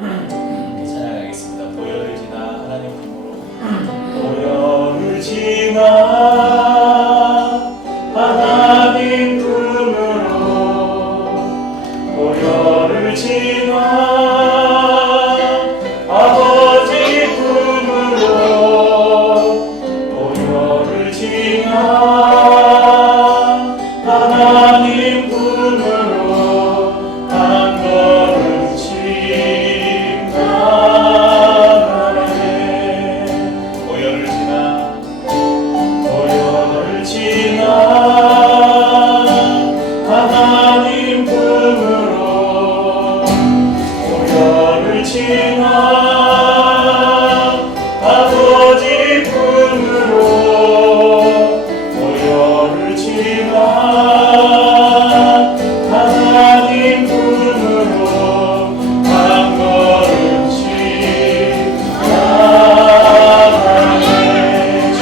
찬양하겠습니다. 보혈을 지나 하나님 품으로 보혈을 지나 하나님 품으로 보혈을 지나 아버지 품으로 보혈을 지나 하나님 품으로 한 걸음씩 나가네. 보혈을 지나 하나님 품으로 보혈을 지나 아버지 품으로 보혈을 지나 하나님 품으로 한 걸음씩 나가네.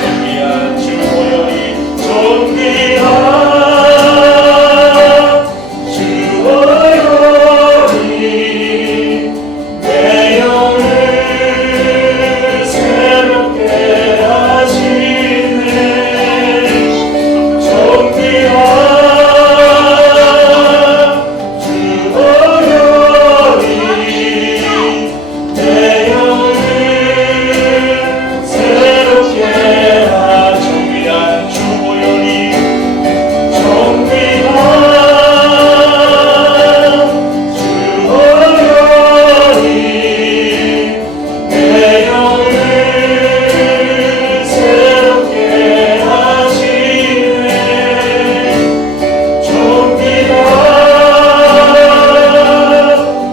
존귀한 주 보혈이 존귀한 주 보혈이 내 영을 새롭게 하시네. 존귀한 주 보혈이 내 영을 새롭게 하시네. 존귀한 주 보혈이 존귀한 주 보혈이 내 영을 새롭게 하시네. 존귀한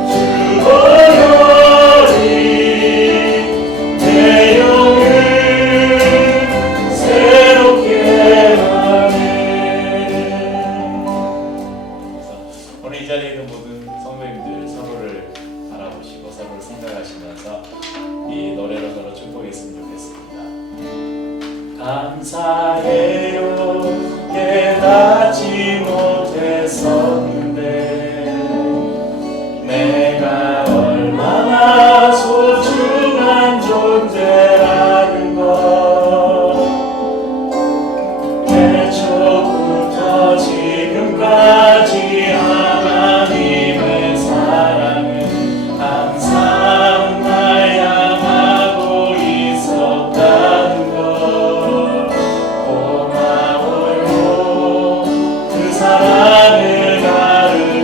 주 보혈이 내 영을 새롭게 하네. 오늘 이 자리에 있는 모든 성도님들 서로를 바라보시고 서로를 생각하시면서 이 노래로 서로 축복했으면 좋겠습니다. 감사해요 깨닫지 못했었는데 내가 얼마나 소중한 존재라는 것 애초부터 지금까지 하나님의 사랑은 항상 날 향하고 있었다는 것 고마워요. 그 사랑을 나를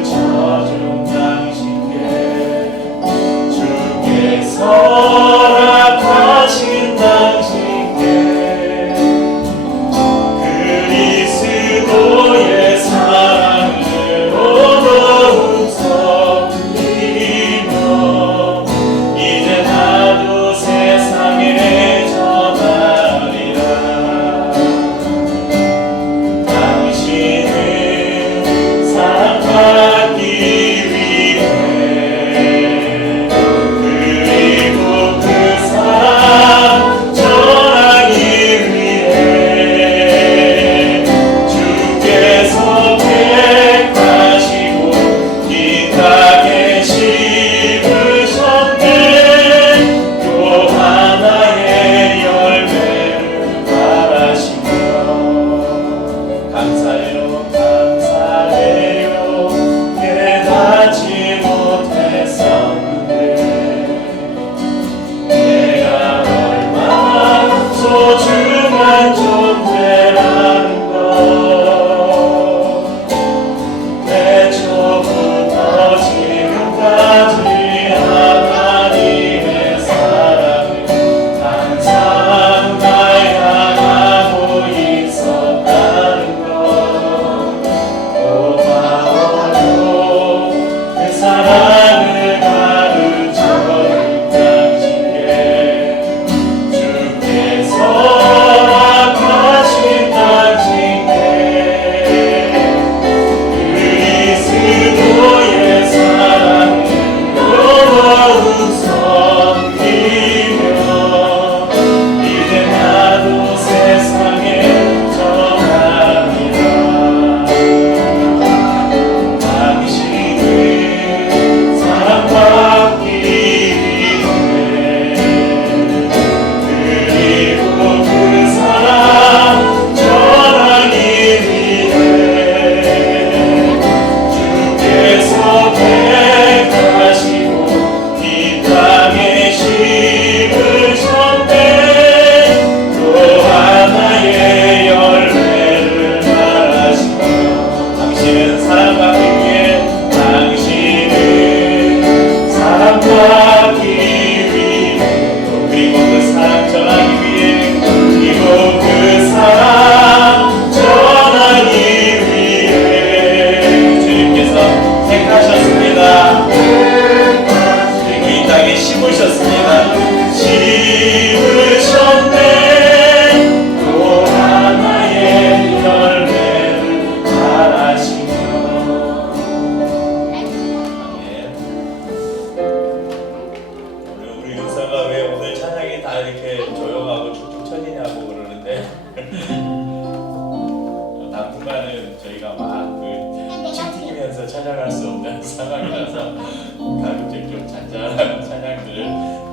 찬양할 수 없는 상황이라서 가급적 좀 잔잔한 찬양들을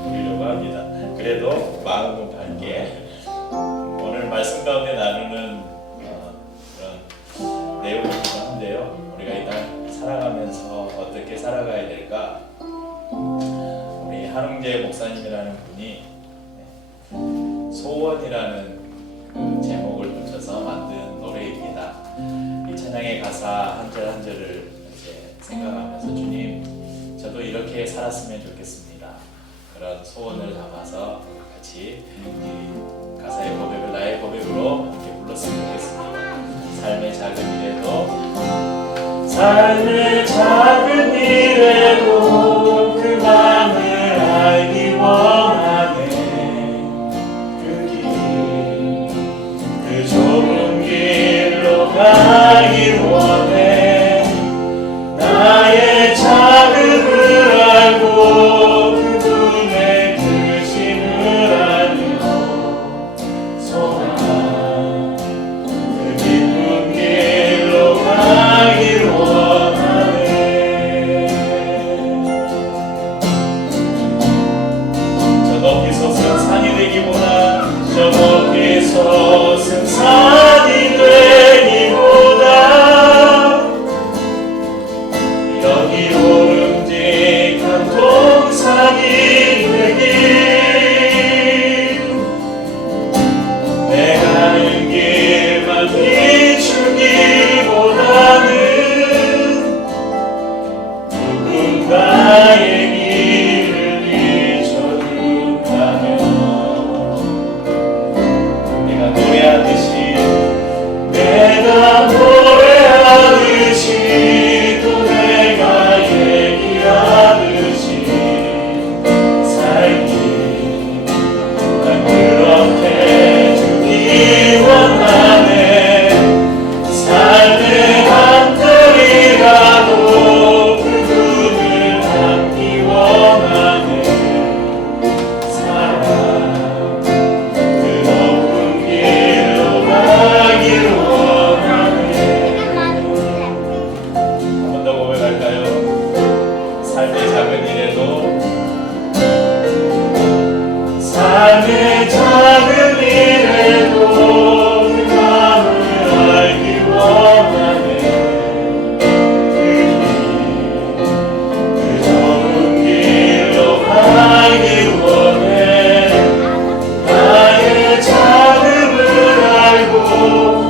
부르려고 합니다. 그래도 마음은 밝게 오늘 말씀 가운데 나누는 그런 내용이기도 한데요. 우리가 이 땅 살아가면서 어떻게 살아가야 될까? 우리 한웅재 목사님이라는 분이 소원이라는 그 제목을 붙여서 만든 노래입니다. 이 찬양의 가사 한 절 한 절을 이제 생각하면서 주님, 저도 이렇게 살았으면 좋겠습니다. 그런 소원을 담아서 같이 이 가사의 고백을 나의 고백으로 함께 불렀으면 좋겠습니다. 삶의 작은 일에도 삶의 작은 일에도 그 마음을 알기 원하네. 그 좁은 길로 가길 원해. 나의 작음을 알고 그분의 크심을 알며 소망 그 기쁜 길로 가길 원하네. 저 높이 솟은 산이 되기보다 저 높이 솟은 산이 되기보다 여기 오름직한 동산이 되길. 내가 가는 길만 비추기보다는 누군가의 길을 비춰준다면 내가 노래하듯이 또 내가 얘기하듯이 살기 난 그렇게 주기 원하네. 삶의 한떨이라도 그분을 닮기 원하네. 사랑 그 높은 길로 가길 원하네. 한 번 더 고백할까요? 삶의 작은 일에도 삶의 작은 일에도 그 마음을 알기 원하네. 그 좁은 길로 가길 원해. 나의 작음을 알고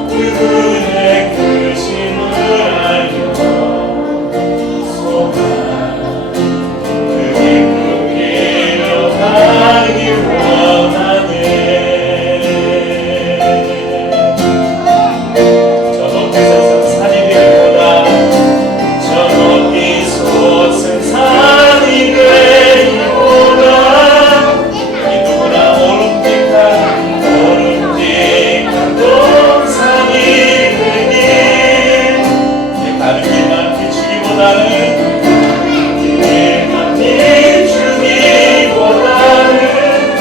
그분의 크심을 알며 소망 그 기쁜 길로 가길 원하네. 저 높이 솟은 산이 되기보다 저 높이 솟은 산이 되기보다 이 누구나 오름직한 동산이 되길. 내 가는 길만 비추기보다는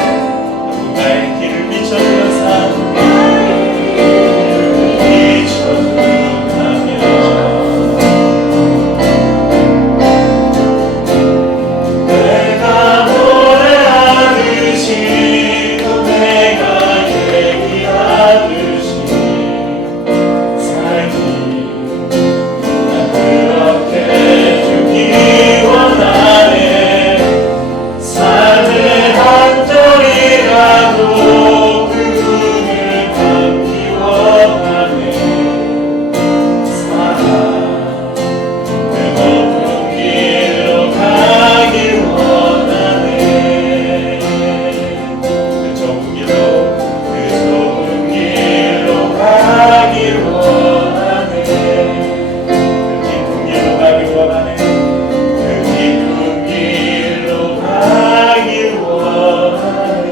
누군가의 길을 비춰주는 삶 비춰준다면 내가 노래하듯이 또 내가 얘기하듯이 살기 난 그렇게 주기 원하네. 삶의 한절이라도 그분을 닮기 원하네. 사랑 그 높은 길로 가길 원하네. 그 좁은 길로 가길 원하네. 그 깊은 길로 가길 원하네. 그 깊은 길로 가길 원하네.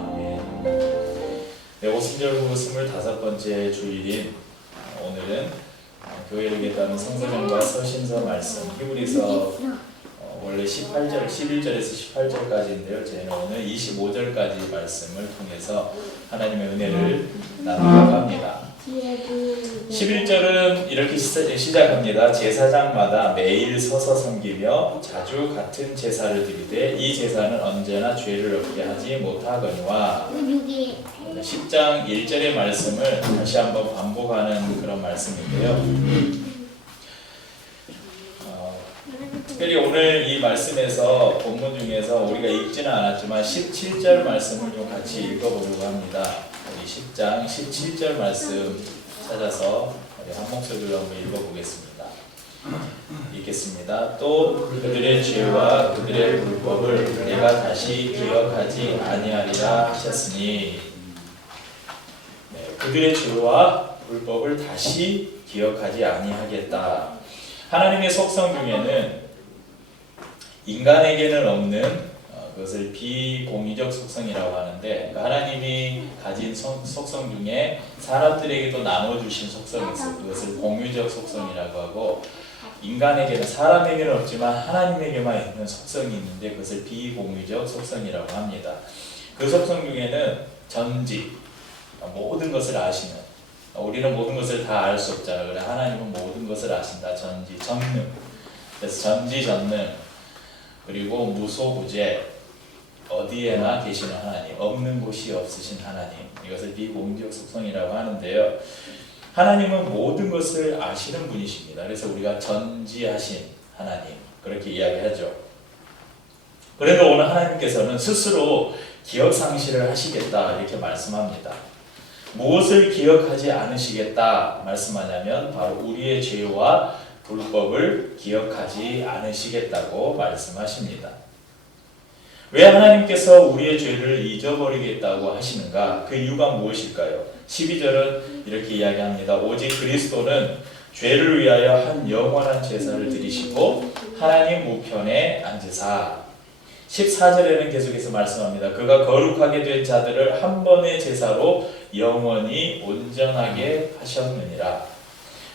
아멘. 네, 오순절 후 25번째 주일인 오늘은 교회를 겠다는 성서정과 서신서 말씀 히브리서 원래 18절, 11절에서 18절까지인데요. 저희는 오늘 25절까지 말씀을 통해서 하나님의 은혜를 나누려고 합니다. 뒤에도 11절은 이렇게 시작합니다. 제사장마다 매일 서서 섬기며 자주 같은 제사를 드리되 이 제사는 언제나 죄를 없게 하지 못하거니와. 여기 10장 1절의 말씀을 다시 한번 반복하는 그런 말씀인데요. 특별히 오늘 이 말씀에서 본문 중에서 우리가 읽지는 않았지만 17절 말씀을 좀 같이 읽어보려고 합니다. 우리 10장 17절 말씀 찾아서 우리 한 목소리로 한번 읽어보겠습니다. 읽겠습니다. 또 그들의 죄와 그들의 불법을 내가 다시 기억하지 아니하리라 하셨으니. 그들의 죄와 불법을 다시 기억하지 아니하겠다. 하나님의 속성 중에는 인간에게는 없는 그것을 비공유적 속성이라고 하는데, 하나님이 가진 속성 중에 사람들에게도 나눠주신 속성이 있어요. 그것을 공유적 속성이라고 하고, 인간에게는, 사람에게는 없지만 하나님에게만 있는 속성이 있는데 그것을 비공유적 속성이라고 합니다. 그 속성 중에는 전지, 모든 것을 아시는, 우리는 모든 것을 다 알 수 없잖아요. 그래 하나님은 모든 것을 아신다. 전지, 전능. 그래서 전지전능, 그리고 무소부재, 어디에나 계시는 하나님, 없는 곳이 없으신 하나님, 이것을 비공유적 속성이라고 하는데요. 하나님은 모든 것을 아시는 분이십니다. 그래서 우리가 전지하신 하나님, 그렇게 이야기하죠. 그래도 오늘 하나님께서는 스스로 기억상실을 하시겠다 이렇게 말씀합니다. 무엇을 기억하지 않으시겠다 말씀하냐면 바로 우리의 죄와 불법을 기억하지 않으시겠다고 말씀하십니다. 왜 하나님께서 우리의 죄를 잊어버리겠다고 하시는가? 그 이유가 무엇일까요? 12절은 이렇게 이야기합니다. 오직 그리스도는 죄를 위하여 한 영원한 제사를 드리시고 하나님 우편에 앉으사. 14절에는 계속해서 말씀합니다. 그가 거룩하게 된 자들을 한 번의 제사로 영원히 온전하게 하셨느니라.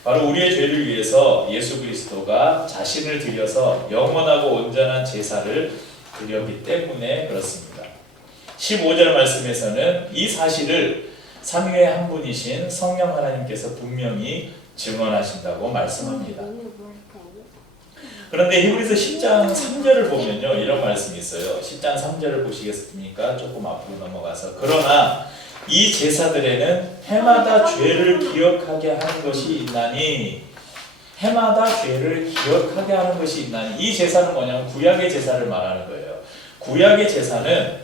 바로 우리의 죄를 위해서 예수 그리스도가 자신을 드려서 영원하고 온전한 제사를 드렸기 때문에 그렇습니다. 15절 말씀에서는 이 사실을 삼위의 한 분이신 성령 하나님께서 분명히 증언하신다고 말씀합니다. 그런데 히브리서 10장 3절을 보면요, 이런 말씀이 있어요. 10장 3절을 보시겠습니까? 조금 앞으로 넘어가서. 그러나 이 제사들에는 해마다 죄를 기억하게 하는 것이 있나니, 해마다 죄를 기억하게 하는 것이 있나니. 이 제사는 뭐냐면 구약의 제사를 말하는 거예요. 구약의 제사는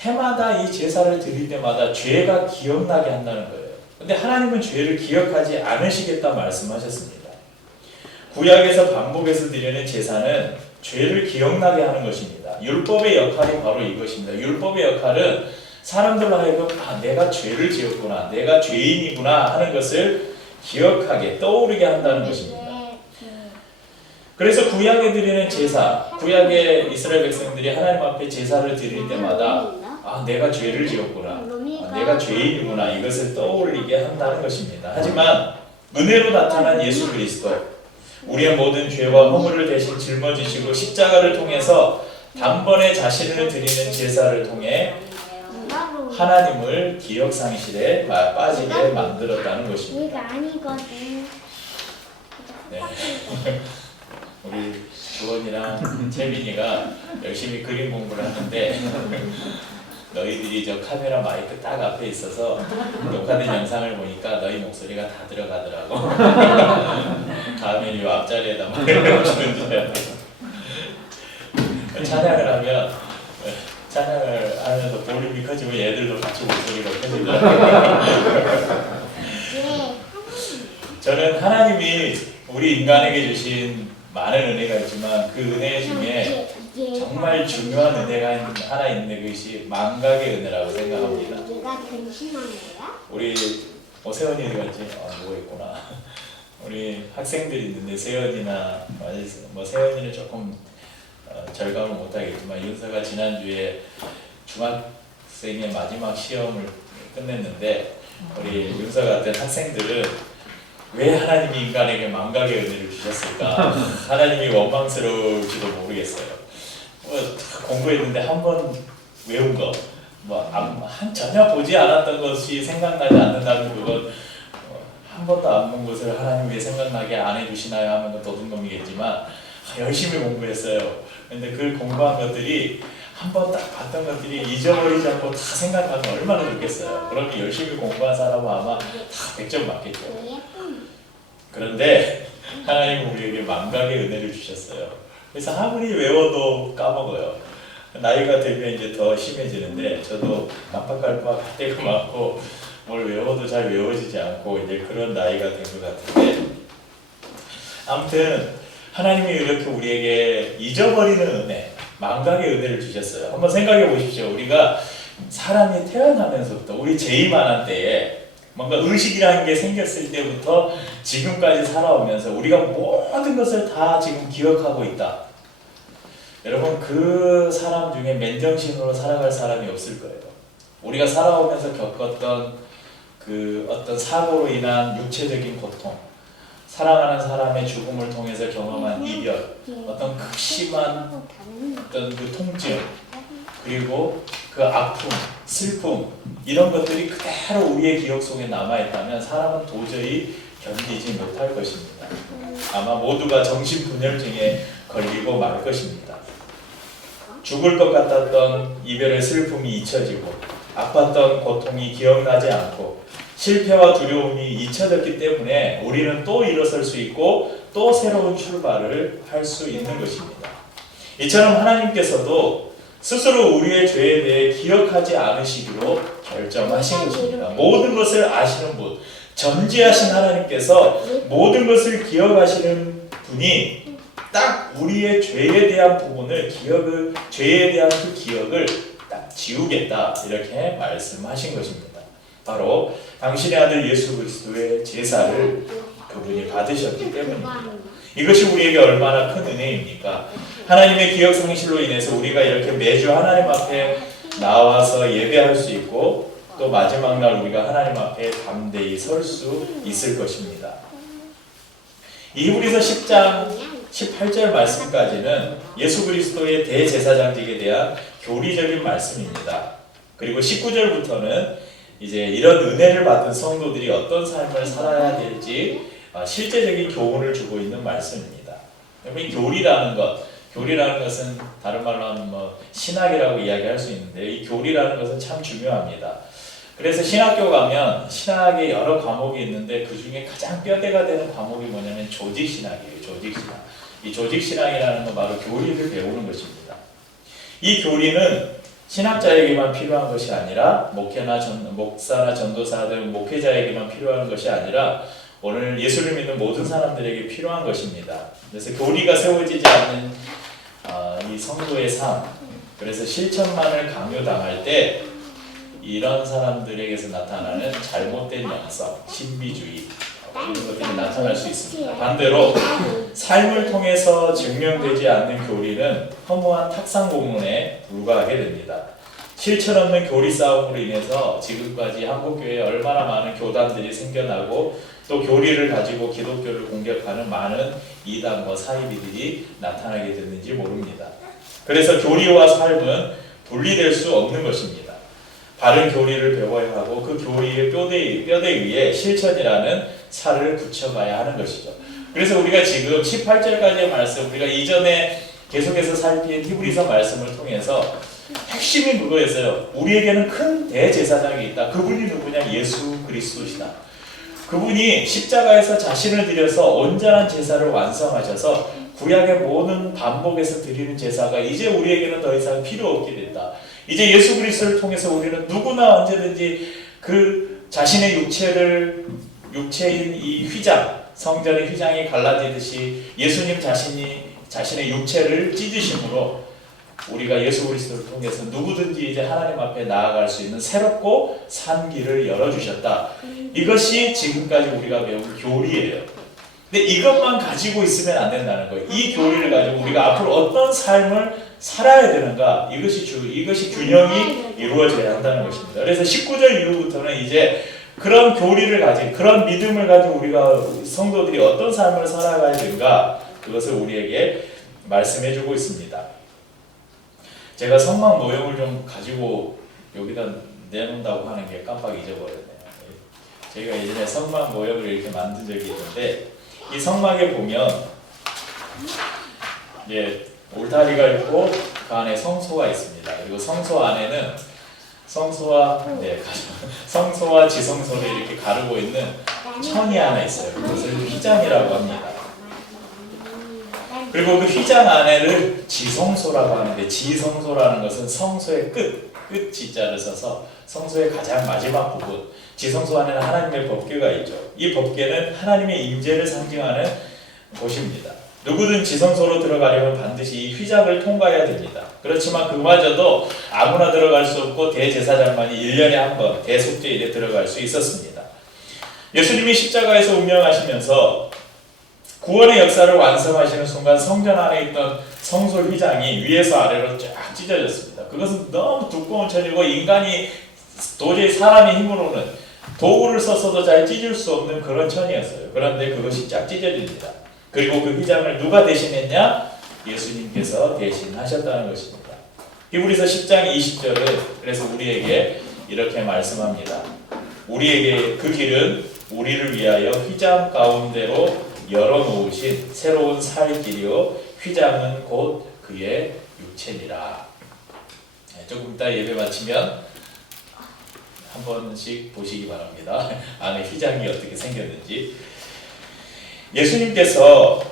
해마다 이 제사를 드릴 때마다 죄가 기억나게 한다는 거예요. 근데 하나님은 죄를 기억하지 않으시겠다 말씀하셨습니다. 구약에서 반복해서 드리는 제사는 죄를 기억나게 하는 것입니다. 율법의 역할이 바로 이것입니다. 율법의 역할은 사람들로 하여금 내가 죄를 지었구나, 내가 죄인이구나 하는 것을 기억하게, 떠오르게 한다는 것입니다. 그래서 구약에 드리는 제사, 구약의 이스라엘 백성들이 하나님 앞에 제사를 드릴 때마다 내가 죄를 지었구나, 내가 죄인이구나, 이것을 떠올리게 한다는 것입니다. 하지만 은혜로 나타난 예수 그리스도, 우리의 모든 죄와 허물을 대신 짊어지시고 십자가를 통해서 단번에 자신을 드리는 제사를 통해 하나님을 기억상실에 빠지게 만들었다는 것입니다. 이거 아니거든. 네. 우리 주원이랑 채민이가 열심히 그림 공부를 하는데 너희들이 저 카메라 마이크 딱 앞에 있어서 녹화된 영상을 보니까 너희 목소리가 다 들어가더라고. 다음에 이 앞자리에다 마이크를 주는 줄 알고. 찬양을 하면, 찬양을 하면서 볼륨이 커지면 얘들도 같이 목소리가 커지더라고요. 저는 하나님이 우리 인간에게 주신 많은 은혜가 있지만 그 은혜 중에 정말 중요한 은혜가 하나 있는 것이 망각의 은혜라고 생각합니다. 네가 근심한 거야? 우리 세연이 어디 갔지? 누워 있구나. 우리 학생들이 있는데 세연이나 세연이는 조금 절감을 못하겠지만 윤서가 지난주에 중학생의 마지막 시험을 끝냈는데 우리 윤서 같은 학생들은 왜 하나님이 인간에게 망각의 은혜를 주셨을까? 하나님이 원망스러울지도 모르겠어요. 공부했는데 한 번 외운 거, 전혀 보지 않았던 것이 생각나지 않는다면 그건 한 번도 안 본 것을 하나님 왜 생각나게 안 해주시나요? 하면 도둑놈이겠지만 열심히 공부했어요. 근데 그 공부한 것들이 한 번 딱 봤던 것들이 잊어버리지 않고 다 생각하면 얼마나 좋겠어요. 그러면 열심히 공부한 사람은 아마 다 100점 맞겠죠. 그런데 하나님 우리에게 망각의 은혜를 주셨어요. 그래서 아무리 외워도 까먹어요. 나이가 들면 이제 더 심해지는데 저도 깜빡깜빡 할 때가 많고 뭘 외워도 잘 외워지지 않고 이제 그런 나이가 된 것 같은데, 아무튼 하나님이 이렇게 우리에게 잊어버리는 은혜, 망각의 은혜를 주셨어요. 한번 생각해 보십시오. 우리가 사람이 태어나면서부터 우리 제이만한 때에 뭔가 의식이라는 게 생겼을 때부터 지금까지 살아오면서 우리가 모든 것을 다 지금 기억하고 있다. 여러분, 그 사람 중에 맨정신으로 살아갈 사람이 없을 거예요. 우리가 살아오면서 겪었던 그 어떤 사고로 인한 육체적인 고통, 사랑하는 사람의 죽음을 통해서 경험한 이별, 어떤 극심한 어떤 그 통증, 그리고 그 아픔, 슬픔, 이런 것들이 그대로 우리의 기억 속에 남아있다면 사람은 도저히 견디지 못할 것입니다. 아마 모두가 정신분열증에 걸리고 말 것입니다. 죽을 것 같았던 이별의 슬픔이 잊혀지고 아팠던 고통이 기억나지 않고 실패와 두려움이 잊혀졌기 때문에 우리는 또 일어설 수 있고 또 새로운 출발을 할 수 있는 것입니다. 이처럼 하나님께서도 스스로 우리의 죄에 대해 기억하지 않으시기로 결정하신 것입니다. 모든 것을 아시는 분, 전지하신 하나님께서 모든 것을 기억하시는 분이 딱 우리의 죄에 대한 부분을 죄에 대한 그 기억을 딱 지우겠다, 이렇게 말씀하신 것입니다. 바로 당신의 아들 예수 그리스도의 제사를 그분이 받으셨기 때문입니다. 이것이 우리에게 얼마나 큰 은혜입니까? 하나님의 기억 상실로 인해서 우리가 이렇게 매주 하나님 앞에 나와서 예배할 수 있고 또 마지막 날 우리가 하나님 앞에 담대히 설 수 있을 것입니다. 이 히브리서 10장 18절 말씀까지는 예수 그리스도의 대제사장직에 대한 교리적인 말씀입니다. 그리고 19절부터는 이제 이런 은혜를 받은 성도들이 어떤 삶을 살아야 될지 실제적인 교훈을 주고 있는 말씀입니다. 이 교리라는 것은 다른 말로 하면 신학이라고 이야기할 수 있는데, 이 교리라는 것은 참 중요합니다. 그래서 신학교 가면 신학의 여러 과목이 있는데 그 중에 가장 뼈대가 되는 과목이 뭐냐면 조직신학이에요. 조직신학. 이 조직신학이라는 건 바로 교리를 배우는 것입니다. 이 교리는 신학자에게만 필요한 것이 아니라 목사나 전도사들, 목회자에게만 필요한 것이 아니라 오늘 예수를 믿는 모든 사람들에게 필요한 것입니다. 그래서 교리가 세워지지 않는 이 성도의 삶, 그래서 실천만을 강요당할 때 이런 사람들에게서 나타나는 잘못된 영성, 신비주의, 이런 것들이 나타날 수 있습니다. 반대로 삶을 통해서 증명되지 않는 교리는 허무한 탁상 공문에 불과하게 됩니다. 실천 없는 교리 싸움으로 인해서 지금까지 한국교회에 얼마나 많은 교단들이 생겨나고 또 교리를 가지고 기독교를 공격하는 많은 이단과 사이비들이 나타나게 됐는지 모릅니다. 그래서 교리와 삶은 분리될 수 없는 것입니다. 바른 교리를 배워야 하고 그 교리의 뼈대 위에 실천이라는 살을 붙여가야 하는 것이죠. 그래서 우리가 지금 18절까지의 말씀, 우리가 이전에 계속해서 살핀 히브리서 말씀을 통해서 핵심이 그거였어요. 우리에게는 큰 대제사장이 있다. 그분이 누구냐? 예수 그리스도시다. 그분이 십자가에서 자신을 드려서 온전한 제사를 완성하셔서 구약의 모든 반복에서 드리는 제사가 이제 우리에게는 더 이상 필요 없게 됐다. 이제 예수 그리스도를 통해서 우리는 누구나 언제든지 그 자신의 육체인 이 휘장, 성전의 휘장이 갈라지듯이 예수님 자신의 육체를 찢으심으로 우리가 예수 그리스도를 통해서 누구든지 이제 하나님 앞에 나아갈 수 있는 새롭고 산 길을 열어주셨다. 이것이 지금까지 우리가 배운 교리예요. 근데 이것만 가지고 있으면 안 된다는 거예요. 이 교리를 가지고 우리가 앞으로 어떤 삶을 살아야 되는가, 이것이 균형이 이루어져야 한다는 것입니다. 그래서 19절 이후부터는 이제 그런 교리를 가진, 그런 믿음을 가진 우리가 성도들이 어떤 삶을 살아가야 되는가, 그것을 우리에게 말씀해주고 있습니다. 제가 성막 모형을 좀 가지고 여기다 내놓는다고 하는 게 깜빡 잊어버렸네요. 저희가 예전에 성막 모형을 이렇게 만든 적이 있는데 이 성막에 보면 이제 울타리가 있고 그 안에 성소가 있습니다. 그리고 성소 안에는 성소와 지성소를 이렇게 가르고 있는 천이 하나 있어요. 그것을 휘장이라고 합니다. 그리고 그 휘장 안에를 지성소라고 하는데 지성소라는 것은 성소의 끝 지자를 써서 성소의 가장 마지막 부분 지성소 안에는 하나님의 법궤가 있죠. 이 법궤는 하나님의 임재를 상징하는 곳입니다. 누구든 지성소로 들어가려면 반드시 이 휘장을 통과해야 됩니다. 그렇지만 그마저도 아무나 들어갈 수 없고 대제사장만이 1년에 한 번 대속죄일에 들어갈 수 있었습니다. 예수님이 십자가에서 운명하시면서 구원의 역사를 완성하시는 순간 성전 안에 있던 성소 휘장이 위에서 아래로 쫙 찢어졌습니다. 그것은 너무 두꺼운 천이고 인간이 도저히 사람의 힘으로는 도구를 써서도 잘 찢을 수 없는 그런 천이었어요. 그런데 그것이 쫙 찢어집니다. 그리고 그 휘장을 누가 대신했냐? 예수님께서 대신하셨다는 것입니다. 히브리서 10장 20절은 그래서 우리에게 이렇게 말씀합니다. 우리에게 그 길은 우리를 위하여 휘장 가운데로 열어놓으신 새로운 살 길이요 휘장은 곧 그의 육체니라. 조금 이따 예배 마치면 한 번씩 보시기 바랍니다. 안에 휘장이 어떻게 생겼는지. 예수님께서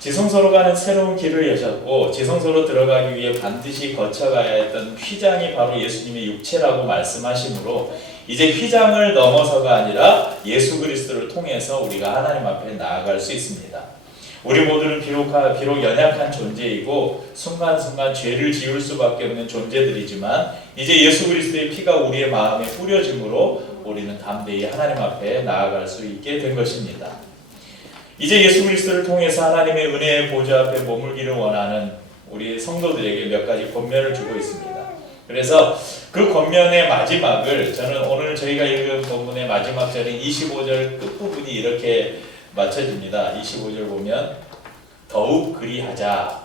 지성소로 가는 새로운 길을 여셨고 지성소로 들어가기 위해 반드시 거쳐가야 했던 휘장이 바로 예수님의 육체라고 말씀하시므로 이제 휘장을 넘어서가 아니라 예수 그리스도를 통해서 우리가 하나님 앞에 나아갈 수 있습니다. 우리 모두는 비록 연약한 존재이고 순간순간 죄를 지을 수밖에 없는 존재들이지만 이제 예수 그리스도의 피가 우리의 마음에 뿌려짐으로 우리는 담대히 하나님 앞에 나아갈 수 있게 된 것입니다. 이제 예수 그리스도를 통해서 하나님의 은혜의 보좌 앞에 머물기를 원하는 우리 성도들에게 몇 가지 권면을 주고 있습니다. 그래서 그 권면의 마지막을 저는 오늘 저희가 읽은 본문의 마지막 절인 25절 끝부분이 이렇게 맞춰집니다. 25절 보면 더욱 그리하자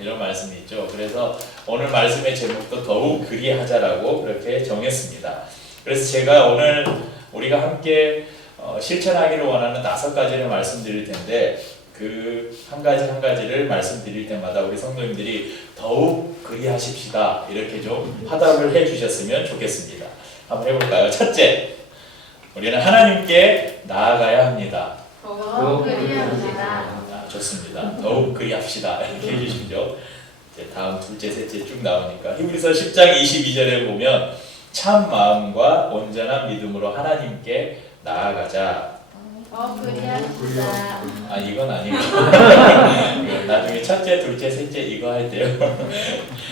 이런 말씀이 있죠. 그래서 오늘 말씀의 제목도 더욱 그리하자라고 그렇게 정했습니다. 그래서 제가 오늘 우리가 함께 실천하기를 원하는 5가지를 말씀드릴 텐데 그 한 가지를 말씀드릴 때마다 우리 성도님들이 더욱 그리하십시다 이렇게 좀 화답을 해주셨으면 좋겠습니다. 한번 해볼까요? 첫째, 우리는 하나님께 나아가야 합니다. 더욱 그리합시다. 좋습니다. 더욱 그리합시다 이렇게 해주시죠. 이제 다음 둘째, 셋째 쭉 나오니까 히브리서 10장 22절에 보면 참 마음과 온전한 믿음으로 하나님께 나아가자. 그리합시다. 이건 아니고 나중에 첫째, 둘째, 셋째 이거 할 때요.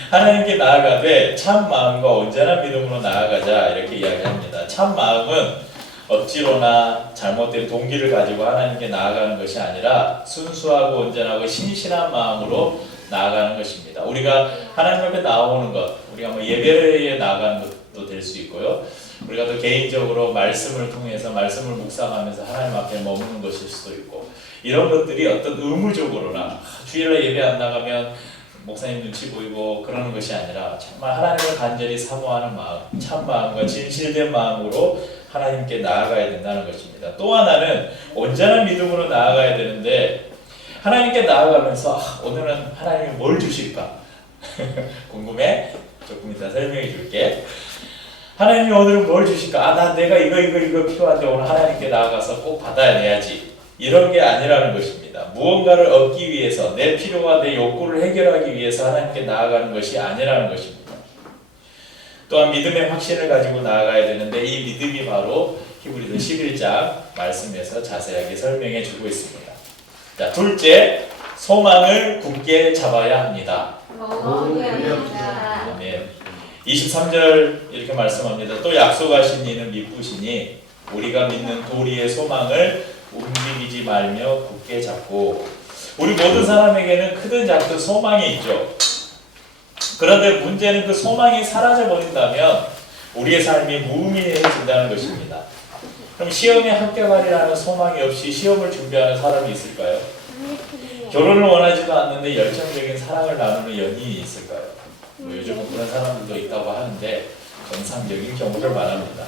하나님께 나아가되 참 마음과 온전한 믿음으로 나아가자 이렇게 이야기합니다. 참 마음은 억지로나 잘못된 동기를 가지고 하나님께 나아가는 것이 아니라 순수하고 온전하고 신실한 마음으로 나아가는 것입니다. 우리가 하나님 앞에 나오는 것, 우리가 예배에 나아가는 것도 될 수 있고요. 우리가 또 개인적으로 말씀을 통해서 말씀을 묵상하면서 하나님 앞에 머무는 것일 수도 있고 이런 것들이 어떤 의무적으로나 주일에 예배 안 나가면 목사님 눈치 보이고 그러는 것이 아니라 정말 하나님을 간절히 사모하는 마음, 참 마음과 진실된 마음으로 하나님께 나아가야 된다는 것입니다. 또 하나는 온전한 믿음으로 나아가야 되는데 하나님께 나아가면서 오늘은 하나님이 뭘 주실까? 궁금해? 조금 이따 설명해 줄게. 하나님이 오늘은 뭘 주실까? 난 내가 이거 필요한데 오늘 하나님께 나아가서 꼭 받아내야지. 이런 게 아니라는 것입니다. 무언가를 얻기 위해서 내 필요와 내 욕구를 해결하기 위해서 하나님께 나아가는 것이 아니라는 것입니다. 또한 믿음의 확신을 가지고 나아가야 되는데 이 믿음이 바로 히브리서 11장 말씀에서 자세하게 설명해 주고 있습니다. 자, 둘째, 소망을 굳게 잡아야 합니다. 더욱 그리합시다. 아멘. 23절 이렇게 말씀합니다. 또 약속하신 이는 미쁘시니 우리가 믿는 도리의 소망을 움직이지 말며 굳게 잡고. 우리 모든 사람에게는 크든 작든 소망이 있죠. 그런데 문제는 그 소망이 사라져 버린다면 우리의 삶이 무의미해진다는 것입니다. 그럼 시험에 합격하리라는 소망이 없이 시험을 준비하는 사람이 있을까요? 결혼을 원하지도 않는데 열정적인 사랑을 나누는 연인이 있을까요? 요즘은 그런 사람들도 있다고 하는데 정상적인 경우를 말합니다.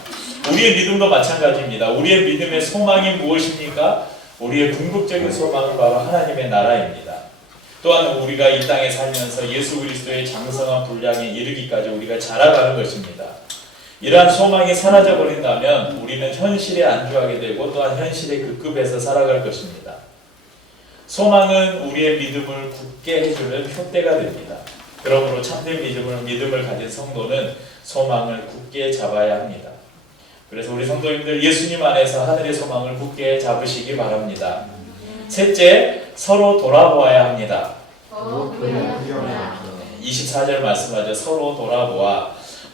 우리의 믿음도 마찬가지입니다. 우리의 믿음의 소망이 무엇입니까? 우리의 궁극적인 소망은 바로 하나님의 나라입니다. 또한 우리가 이 땅에 살면서 예수 그리스도의 장성한 분량에 이르기까지 우리가 자라가는 것입니다. 이러한 소망이 사라져버린다면 우리는 현실에 안주하게 되고 또한 현실의 급급해서 살아갈 것입니다. 소망은 우리의 믿음을 굳게 해주는 푯대가 됩니다. 그러므로 참된 믿음을 가진 성도는 소망을 굳게 잡아야 합니다. 그래서 우리 성도님들 예수님 안에서 하늘의 소망을 굳게 잡으시기 바랍니다. 셋째, 서로 돌아보아야 합니다. 24절 말씀하죠. 서로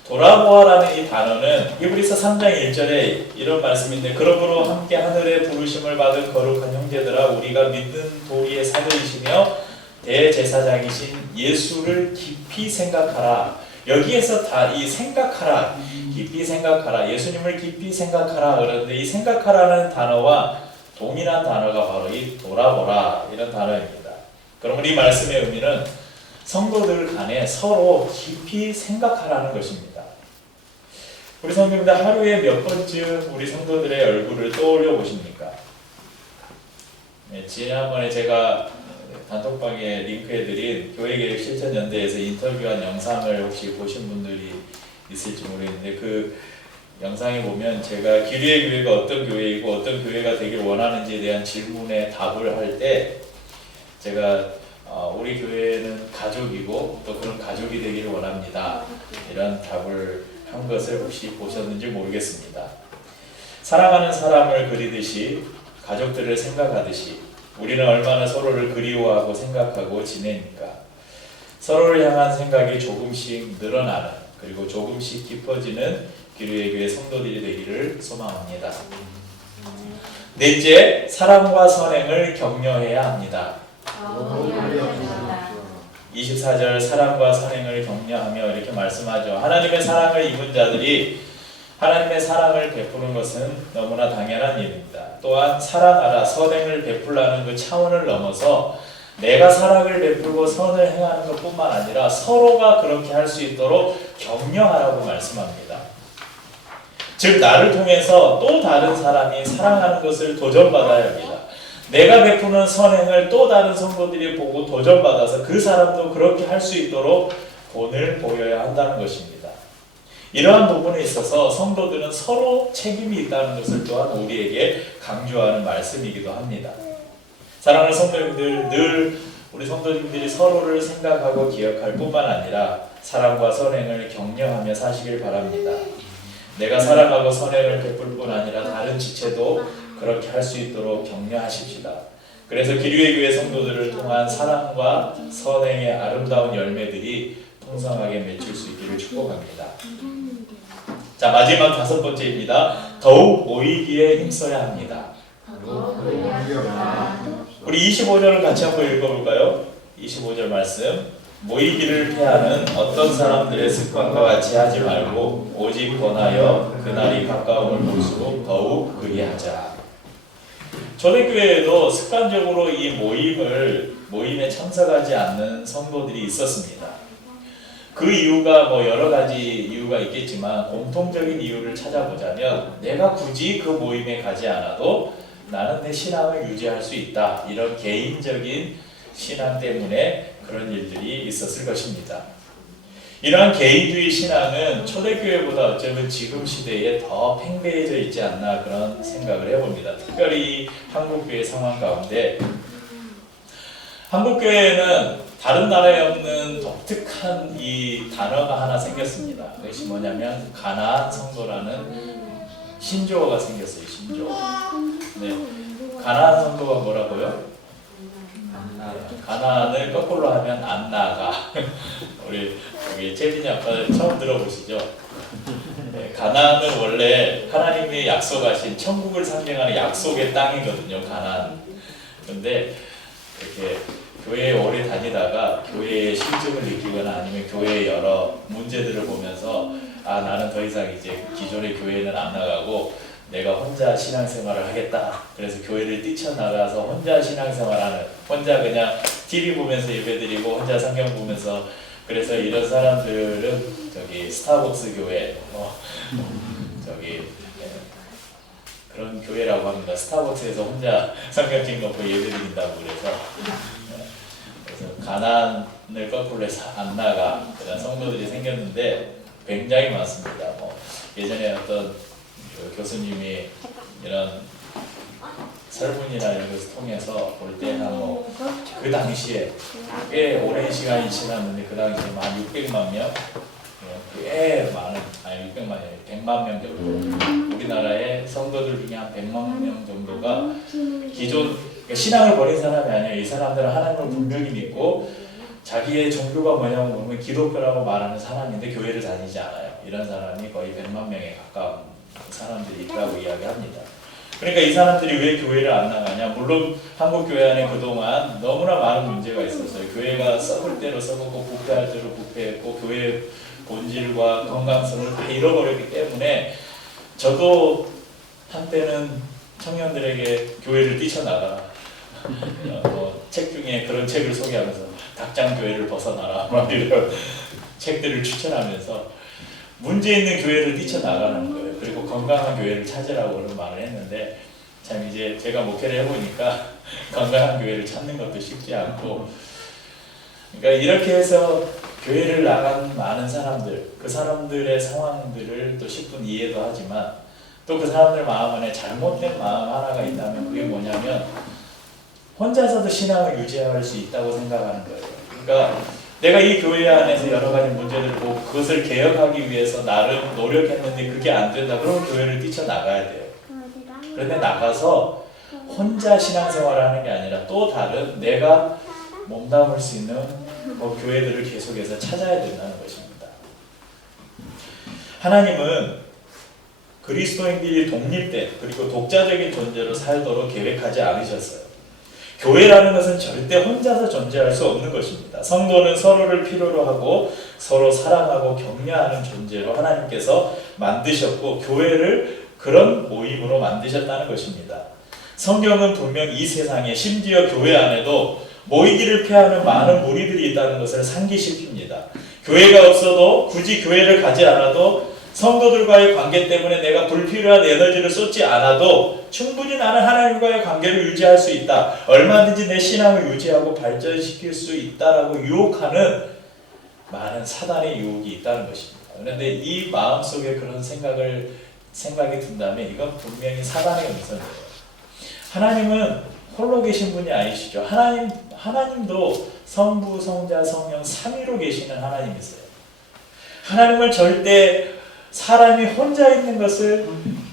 돌아보아라는 이 단어는 히브리서 3장 1절에 이런 말씀인데, 그러므로 함께 하늘의 부르심을 받은 거룩한 형제들아, 우리가 믿는 도리의 사도이시며 대제사장이신 예수를 깊이 생각하라. 여기에서 다 이 생각하라, 깊이 생각하라, 예수님을 깊이 생각하라 그러는데, 이 생각하라는 단어와 동일한 단어가 바로 이 돌아보라 이런 단어입니다. 그러면 이 말씀의 의미는 성도들 간에 서로 깊이 생각하라는 것입니다. 우리 성도님들 하루에 몇 번쯤 우리 성도들의 얼굴을 떠올려 보십니까? 지난번에 제가 단톡방에 링크해드린 교회계획 실천연대에서 인터뷰한 영상을 혹시 보신 분들이 있을지 모르겠는데, 그 영상에 보면 제가 기류의 교회가 어떤 교회이고 어떤 교회가 되길 원하는지에 대한 질문에 답을 할 때, 제가 우리 교회는 가족이고 또 그런 가족이 되기를 원합니다, 이런 답을 한 것을 혹시 보셨는지 모르겠습니다. 사랑하는 사람을 그리듯이, 가족들을 생각하듯이 우리는 얼마나 서로를 그리워하고 생각하고 지냅니까? 서로를 향한 생각이 조금씩 늘어나는, 그리고 조금씩 깊어지는 기류의 교회 성도들이 되기를 소망합니다. 넷째, 사랑과 선행을 격려해야 합니다. 24절 사랑과 선행을 격려하며 이렇게 말씀하죠. 하나님의 사랑을 입은 자들이 하나님의 사랑을 베푸는 것은 너무나 당연한 일입니다. 또한 사랑하라, 선행을 베풀라는 그 차원을 넘어서 내가 사랑을 베풀고 선을 행하는 것뿐만 아니라 서로가 그렇게 할 수 있도록 격려하라고 말씀합니다. 즉, 나를 통해서 또 다른 사람이 사랑하는 것을 도전받아야 합니다. 내가 베푸는 선행을 또 다른 성도들이 보고 도전받아서 그 사람도 그렇게 할 수 있도록 본을 보여야 한다는 것입니다. 이러한 부분에 있어서 성도들은 서로 책임이 있다는 것을 또한 우리에게 강조하는 말씀이기도 합니다. 사랑하는 성도님들, 늘 우리 성도님들이 서로를 생각하고 기억할 뿐만 아니라 사랑과 선행을 격려하며 사시길 바랍니다. 내가 사랑하고 선행을 베풀 뿐 아니라 다른 지체도 그렇게 할 수 있도록 격려하십시다. 그래서 기류의 교회 성도들을 통한 사랑과 선행의 아름다운 열매들이 풍성하게 맺힐 수 있기를 축복합니다. 자, 마지막 5번째입니다. 더욱 모이기에 힘써야 합니다. 우리 25절을 같이 한번 읽어볼까요? 25절 말씀. 모이기를 패하는 어떤 사람들의 습관과 같이 하지 말고 오직 권하여 그날이 가까움을 볼수록 더욱 그리하자. 초대교회에도 습관적으로 이 모임에 참석하지 않는 성도들이 있었습니다. 그 이유가 여러 가지 이유가 있겠지만, 공통적인 이유를 찾아보자면 내가 굳이 그 모임에 가지 않아도 나는 내 신앙을 유지할 수 있다, 이런 개인적인 신앙 때문에 그런 일들이 있었을 것입니다. 이러한 개인주의 신앙은 초대교회보다 어쩌면 지금 시대에 더 팽배해져 있지 않나, 그런 생각을 해봅니다. 특별히 한국교회 상황 가운데, 한국교회에는 다른 나라에 없는 독특한 이 단어가 하나 생겼습니다. 그것이 뭐냐면 가나안 성도라는 신조어가 생겼어요. 신조어. 네. 가나안 성도가 뭐라고요? 가나안을 거꾸로 하면 안 나가. 우리 채빈이 아빠 처음 들어보시죠? 네, 가나안은 원래 하나님이 약속하신 천국을 상징하는 약속의 땅이거든요. 가나안. 그런데 이렇게 교회에 오래 다니다가 교회의 실증을 느끼거나 아니면 교회의 여러 문제들을 보면서, 나는 더 이상 이제 기존의 교회는 안 나가고 내가 혼자 신앙생활을 하겠다. 그래서 교회를 뛰쳐나가서 혼자 신앙생활하는, 혼자 그냥 TV 보면서 예배드리고 혼자 성경 보면서 그래서 이런 사람들은 저기 스타벅스 교회, 저기 그런 교회라고 합니다. 스타벅스에서 혼자 성경책 놓고 예배드린다고 그래서 가난을 거꾸로 해서 안 나가 그런 성도들이 생겼는데 굉장히 많습니다. 예전에 어떤 그 교수님이 이런 설문이나 이런 것을 통해서 볼 때 그 당시에 꽤 오랜 시간이 지났는데 그 당시에 한 600만 명, 꽤 많은, 아니 600만 명, 100만 명 정도 우리나라의 성도들 중에 한 100만 명 정도가 기존 신앙을 버린 사람이 아니에요. 이 사람들은 하나님을 분명히 믿고 자기의 종교가 뭐냐고 물으면 기독교라고 말하는 사람인데 교회를 다니지 않아요. 이런 사람이 거의 100만 명에 가까운 사람들이 있다고 이야기합니다. 그러니까 이 사람들이 왜 교회를 안 나가냐? 물론 한국 교회 안에 그동안 너무나 많은 문제가 있었어요. 교회가 썩을 대로 썩었고 부패할 대로 부패했고 교회의 본질과 건강성을 다 잃어버렸기 때문에 저도 한때는 청년들에게 교회를 뛰쳐나가라. 책 중에 그런 책을 소개하면서 닭장 교회를 벗어나라. 막 이런 책들을 추천하면서 문제 있는 교회를 뛰쳐나가는 거예요. 그리고 건강한 교회를 찾으라고 그런 말을 했는데 참 이제 제가 목회를 해보니까 건강한 교회를 찾는 것도 쉽지 않고 그러니까 이렇게 해서 교회를 나간 많은 사람들 그 사람들의 상황들을 또 10분 이해도 하지만 또 그 사람들 마음 안에 잘못된 마음 하나가 있다면 그게 뭐냐면 혼자서도 신앙을 유지할 수 있다고 생각하는 거예요. 그러니까 내가 이 교회 안에서 여러 가지 문제들을 보고 그것을 개혁하기 위해서 나름 노력했는데 그게 안 된다. 그러면 교회를 뛰쳐나가야 돼요. 그런데 나가서 혼자 신앙생활을 하는 게 아니라 또 다른 내가 몸담을 수 있는 교회들을 계속해서 찾아야 된다는 것입니다. 하나님은 그리스도인들이 독립된 그리고 독자적인 존재로 살도록 계획하지 않으셨어요. 교회라는 것은 절대 혼자서 존재할 수 없는 것입니다. 성도는 서로를 필요로 하고 서로 사랑하고 격려하는 존재로 하나님께서 만드셨고 교회를 그런 모임으로 만드셨다는 것입니다. 성경은 분명 이 세상에 심지어 교회 안에도 모이기를 피하는 많은 무리들이 있다는 것을 상기시킵니다. 교회가 없어도 굳이 교회를 가지 않아도 성도들과의 관계 때문에 내가 불필요한 에너지를 쏟지 않아도 충분히 나는 하나님과의 관계를 유지할 수 있다. 얼마든지 내 신앙을 유지하고 발전시킬 수 있다라고 유혹하는 많은 사단의 유혹이 있다는 것입니다. 그런데 이 마음속에 그런 생각이 든다면 이건 분명히 사단의 음성이에요. 하나님은 홀로 계신 분이 아니시죠. 하나님도 성부, 성자, 성령 삼위로 계시는 하나님이세요. 하나님은 절대 사람이 혼자 있는 것을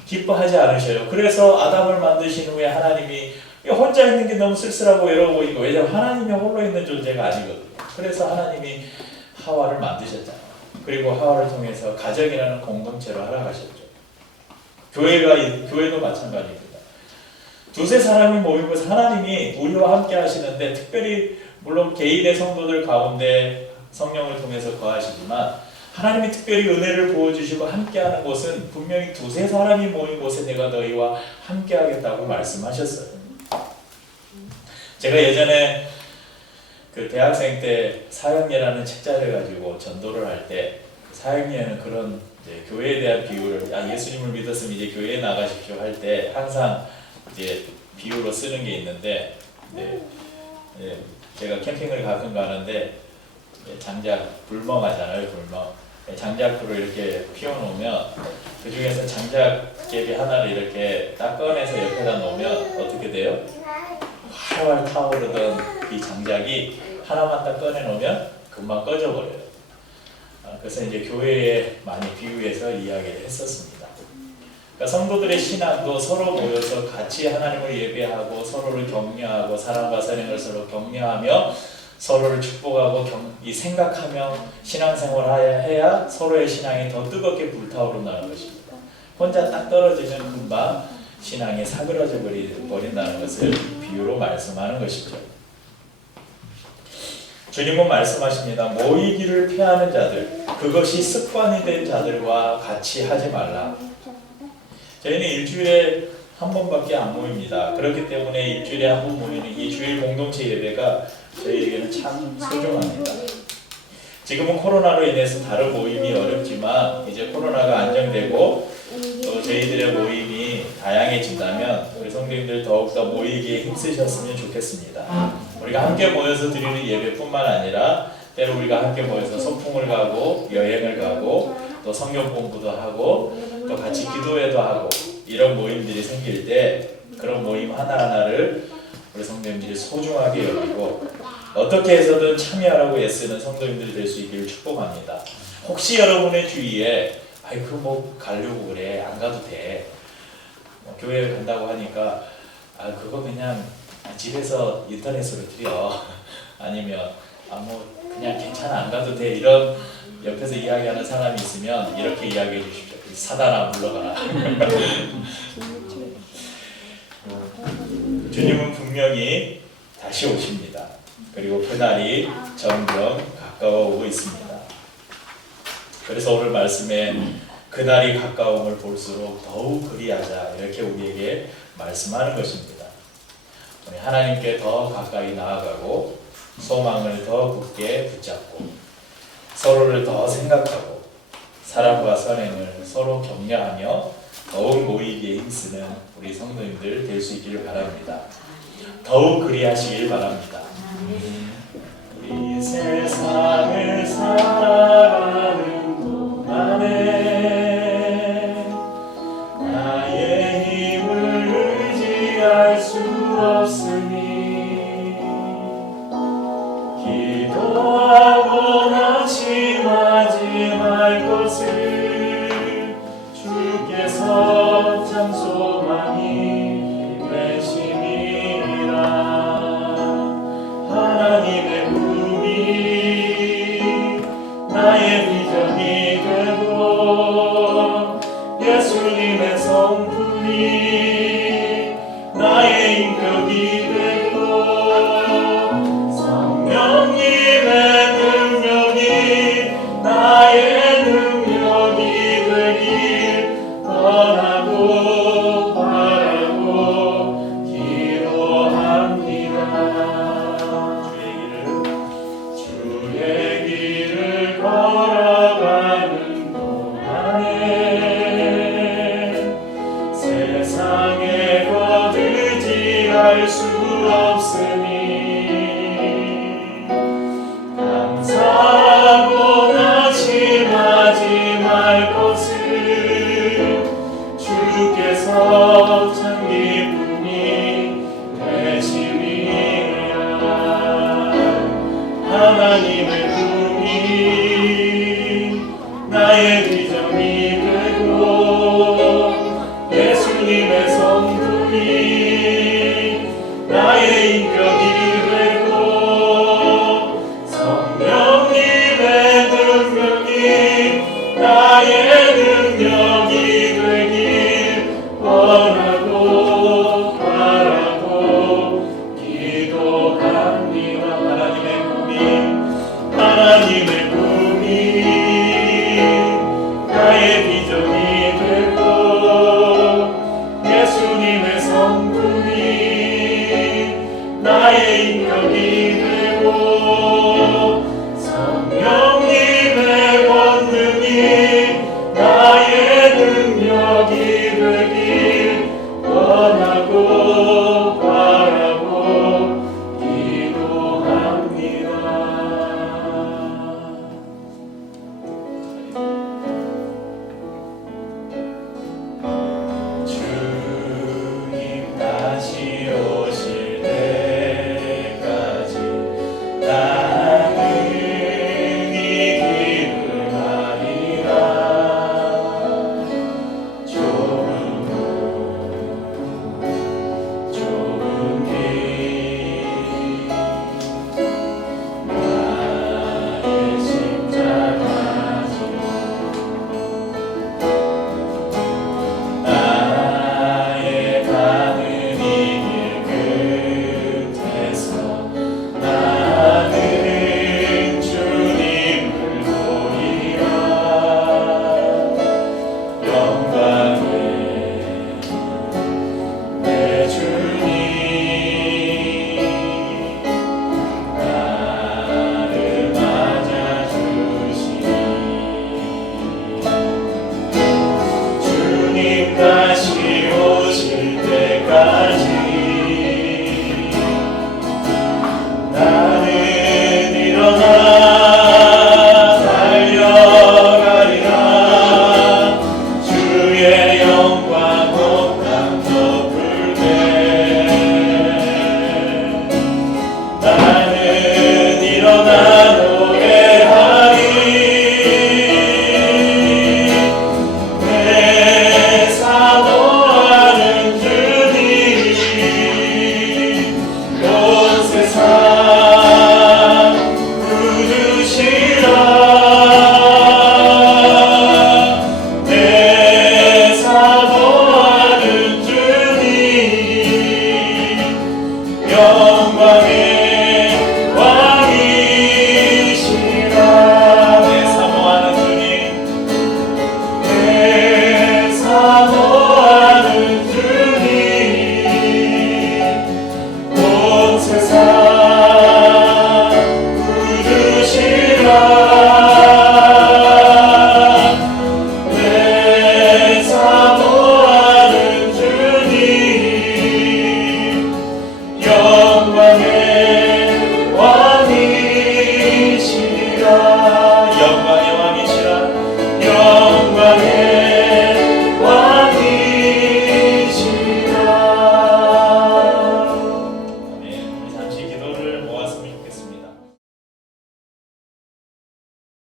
기뻐하지 않으셔요. 그래서 아담을 만드신 후에 하나님이 혼자 있는 게 너무 쓸쓸하고 외로워 보이고 왜냐하면 하나님이 홀로 있는 존재가 아니거든요. 그래서 하나님이 하와를 만드셨잖아요. 그리고 하와를 통해서 가정이라는 공동체로 하나가셨죠. 교회도 마찬가지입니다. 두세 사람이 모이고 하나님이 우리와 함께 하시는데 특별히 물론 개인의 성도들 가운데 성령을 통해서 거하시지만 하나님이 특별히 은혜를 부어주시고 함께하는 곳은 분명히 두세 사람이 모인 곳에 내가 너희와 함께하겠다고 말씀하셨어요. 제가 예전에 그 대학생 때 사형예라는 책자를 가지고 전도를 할 때 사형예는 그런 이제 교회에 대한 비유를 예수님을 믿었으면 이제 교회에 나가십시오 할 때 항상 이제 비유로 쓰는 게 있는데 제가 캠핑을 가끔 가는데 장작 불멍하잖아요. 불멍 장작불을 이렇게 피워놓으면 그 중에서 장작개비 하나를 이렇게 딱 꺼내서 옆에다 놓으면 어떻게 돼요? 활활 타오르던 이 장작이 하나만 딱 꺼내놓으면 금방 꺼져버려요. 그래서 이제 교회에 많이 비유해서 이야기를 했었습니다. 그러니까 성도들의 신앙도 서로 모여서 같이 하나님을 예배하고 서로를 격려하고 사랑과 사랑을 서로 격려하며 서로를 축복하고 생각하며 신앙생활을 해야 서로의 신앙이 더 뜨겁게 불타오른다는 것입니다. 혼자 딱 떨어지면 금방 신앙이 사그러져 버린다는 것을 비유로 말씀하는 것이죠. 주님은 말씀하십니다. 모이기를 피하는 자들, 그것이 습관이 된 자들과 같이 하지 말라. 저희는 일주일에 한 번밖에 안 모입니다. 그렇기 때문에 일주일에 한 번 모이는 이 주일 공동체 예배가 저희에게는 참 소중합니다. 지금은 코로나로 인해서 다른 모임이 어렵지만 이제 코로나가 안정되고 또 저희들의 모임이 다양해진다면 우리 성도님들 더욱더 모이기에 힘쓰셨으면 좋겠습니다. 우리가 함께 모여서 드리는 예배뿐만 아니라 때로 우리가 함께 모여서 소풍을 가고 여행을 가고 또 성경 공부도 하고 또 같이 기도회도 하고 이런 모임들이 생길 때 그런 모임 하나하나를 우리 성도님들이 소중하게 여기고 어떻게 해서든 참여하라고 애쓰는 성도님들이 될 수 있기를 축복합니다. 혹시 여러분의 주위에 아이 뭐 가려고 그래 안 가도 돼 교회 간다고 하니까 그거 그냥 집에서 인터넷으로 드려 아니면 뭐 그냥 괜찮아 안 가도 돼 이런 옆에서 이야기하는 사람이 있으면 이렇게 이야기해 주십시오. 사단아 물러가라. 주님은 분명히 다시 오십니다. 그리고 그날이 점점 가까워 오고 있습니다. 그래서 오늘 말씀에 그날이 가까움을 볼수록 더욱 그리하자 이렇게 우리에게 말씀하는 것입니다. 우리 하나님께 더 가까이 나아가고 소망을 더 굳게 붙잡고 서로를 더 생각하고 사랑과 선행을 서로 격려하며 더욱 모이기에 힘쓰는 우리 성도님들 될 수 있기를 바랍니다. 더욱 그리하시길 바랍니다. 우리 세상을 살아가는 동안에 나의 힘을 의지할 수 없으니 기도하고 낙심하지 말 것을 주께서 참 소망이 되심이라. 하나님의 꿈이 나의 비전이 되고 예수님의 성품이 나의 인격이 되고 성령님의 능력이 나의 능력이 되길 원하고 바라고 기도합니다. 주의 길을 걸어가는 동안에 세상에 거두지할 수 없으니 감사하고 낙심하지 말 것을 주께서 참 기쁨이 되심이라. 하나님의 꿈이 나의